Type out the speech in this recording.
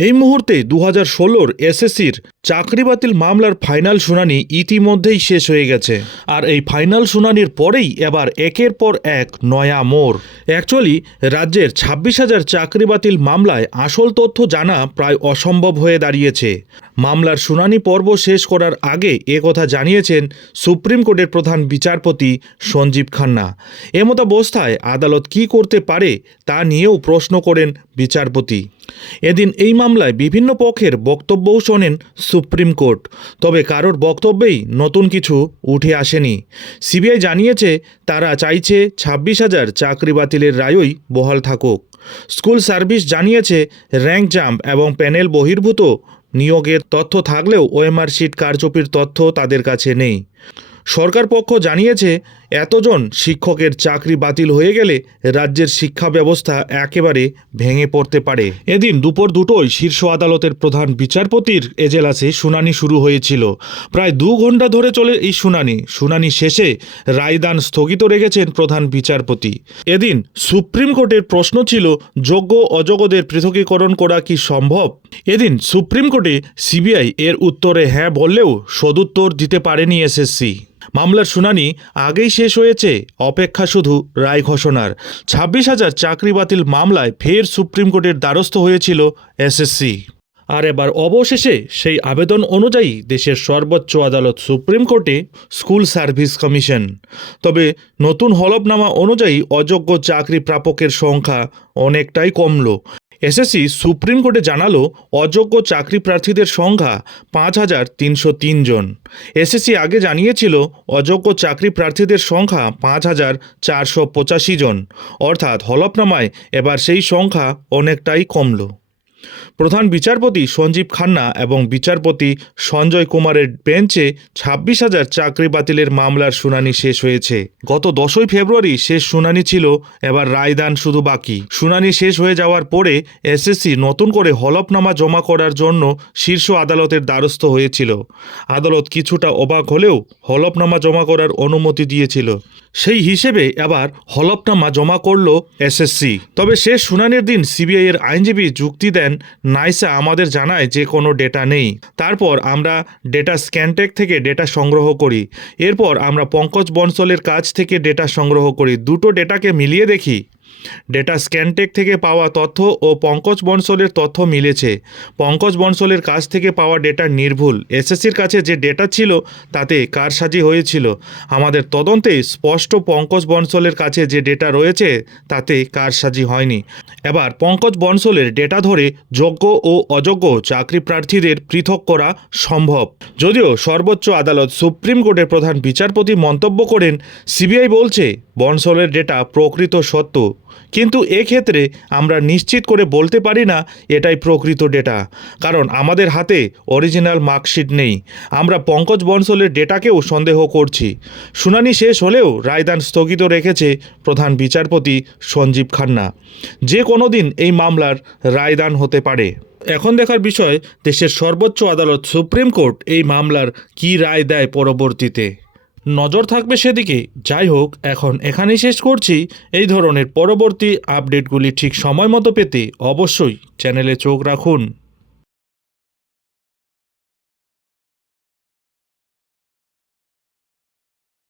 এই মুহূর্তে দু হাজার ষোলোর এসএসসির চাকরি বাতিল মামলার ফাইনাল শুনানি ইতিমধ্যেই শেষ হয়ে গেছে। আর এই ফাইনাল শুনানির পরেই এবার একের পর এক নয়া মোড়। অ্যাকচুয়ালি রাজ্যের ছাব্বিশ হাজার চাকরি বাতিল মামলায় আসল তথ্য জানা প্রায় অসম্ভব হয়ে দাঁড়িয়েছে। মামলার শুনানি পর্ব শেষ করার আগে এ কথা জানিয়েছেন সুপ্রিম কোর্টের প্রধান বিচারপতি সঞ্জীব খান্না। এমতাবস্থায় আদালত কি করতে পারে তা নিয়েও প্রশ্ন করেন বিচারপতি। এদিন এই মামলায় বিভিন্ন পক্ষের বক্তব্যও শোনেন সুপ্রিম কোর্ট। তবে কারোর বক্তব্যেই নতুন কিছু উঠে আসেনি। সিবিআই জানিয়েছে, তারা চাইছে ছাব্বিশ হাজার চাকরি বাতিলের রায়ই বহাল থাকুক। স্কুল সার্ভিস জানিয়েছে, র্যাঙ্ক জাম্প এবং প্যানেল বহির্ভূত নিয়োগের তথ্য থাকলেও ওএমআর শিট কারচুপির তথ্য তাদের কাছে নেই। সরকার পক্ষ জানিয়েছে এতজন শিক্ষকের চাকরি বাতিল হয়ে গেলে রাজ্যের শিক্ষা ব্যবস্থা একেবারে ভেঙে পড়তে পারে। এদিন দুপুর দুটোই শীর্ষ আদালতের প্রধান বিচারপতির এজেলাসে শুনানি শুরু হয়েছিল। প্রায় দু ঘণ্টা ধরে চলে এই শুনানি। শুনানি শেষে রায়দান স্থগিত রেখেছেন প্রধান বিচারপতি। এদিন সুপ্রিম কোর্টের প্রশ্ন ছিল, যোগ্য অযোগ্যদের পৃথকীকরণ করা কি সম্ভব? এদিন সুপ্রিম কোর্টে সিবিআই এর উত্তরে হ্যাঁ বললেও সদুত্তর দিতে পারেনি এসএসসি। মামলার শুনানি আগেই শেষ হয়েছে। অপেক্ষা শুধু রায় ঘোষণার। ছাব্বিশ হাজার চাকরি বাতিল মামলায় ফের সুপ্রিম কোর্টের দ্বারস্থ হয়েছিল এসএসসি। আর এবার অবশেষে সেই আবেদন অনুযায়ী দেশের সর্বোচ্চ আদালত সুপ্রিম কোর্টে স্কুল সার্ভিস কমিশন। তবে নতুন হলফনামা অনুযায়ী অযোগ্য চাকরি প্রাপকের সংখ্যা অনেকটাই কমলো। এসএসসি সুপ্রিম কোর্টে জানালো অযোগ্য চাকরি প্রার্থীদের সংখ্যা পাঁচ হাজার তিনশো তিন জন। এসএসসি আগে জানিয়েছিল অযোগ্য চাকরি প্রার্থীদের সংখ্যা পাঁচ হাজার চারশো পঁচাশি জন। অর্থাৎ হলফনামায় এবার সেই সংখ্যা অনেকটাই কমলো। প্রধান বিচারপতি সঞ্জীব খান্না এবং বিচারপতি সঞ্জয় কুমারের বেঞ্চে ছাব্বিশ হাজার চাকরি বাতিলের মামলার শুনানি শেষ হয়েছে। গত দশই ফেব্রুয়ারি শেষ শুনানি ছিল, এবার রায়দান শুধু বাকি। শুনানি শেষ হয়ে যাওয়ার পরে এসএসসি নতুন করে হলফনামা জমা করার জন্য শীর্ষ আদালতের দ্বারস্থ হয়েছিল। আদালত কিছুটা অবাক হলেও হলফনামা জমা করার অনুমতি দিয়েছিল। সেই হিসেবে এবার হলফনামা জমা করল এসএসসি। তবে শেষ শুনানির দিন সিবিআই এর আইনজীবী যুক্তি দেন নাইসা আমাদের জানায় যে কোনো ডেটা নেই। তারপর আমরা ডেটা স্ক্যানটেক থেকে ডেটা সংগ্রহ করি। এরপর আমরা পঙ্কজ বনসলের কাছ থেকে ডেটা সংগ্রহ করি। দুটো ডেটাকে মিলিয়ে দেখি। ডেটা স্ক্যানটেক থেকে পাওয়া তথ্য ও পঙ্কজ বনসলের তথ্য মিলেছে। পঙ্কজ বনসলের কাছ থেকে পাওয়া ডেটা নির্ভুল। এসএসসির কাছে যে ডেটা ছিল, তাতে কারসাজি হয়েছিল। আমাদের তদন্তে স্পষ্ট পঙ্কজ বনসলের কাছে যে ডেটা রয়েছে, তাতে কারসাজি হয়নি। এবার পঙ্কজ বনসলের ডেটা ধরে যোগ্য ও অযোগ্য চাকরি প্রার্থীদের পৃথক করা সম্ভব। যদিও সর্বোচ্চ আদালত সুপ্রিম কোর্টের প্রধান বিচারপতি মন্তব্য করেন সিবিআই বলছে, বনসলের ডেটা প্রকৃত সত্য। কিন্তু এক্ষেত্রে আমরা নিশ্চিত করে বলতে পারি না এটাই প্রকৃত ডেটা। কারণ আমাদের হাতে অরিজিনাল মার্কশিট নেই। আমরা পঙ্কজ বনসলের ডেটাকেও সন্দেহ করছি। শুনানি শেষ হলেও রায়দান স্থগিত রেখেছে প্রধান বিচারপতি সঞ্জীব খান্না। যে কোনো দিন এই মামলার রায়দান হতে পারে। এখন দেখার বিষয়, দেশের সর্বোচ্চ আদালত সুপ্রিম কোর্ট এই মামলার কী রায় দেয় পরবর্তীতে? নজর থাকবে সেদিকে। যাই হোক, এখন এখানেই শেষ করছি। এই ধরনের পরবর্তী আপডেটগুলি ঠিক সময় মতো পেতে অবশ্যই চ্যানেলে চোখ রাখুন।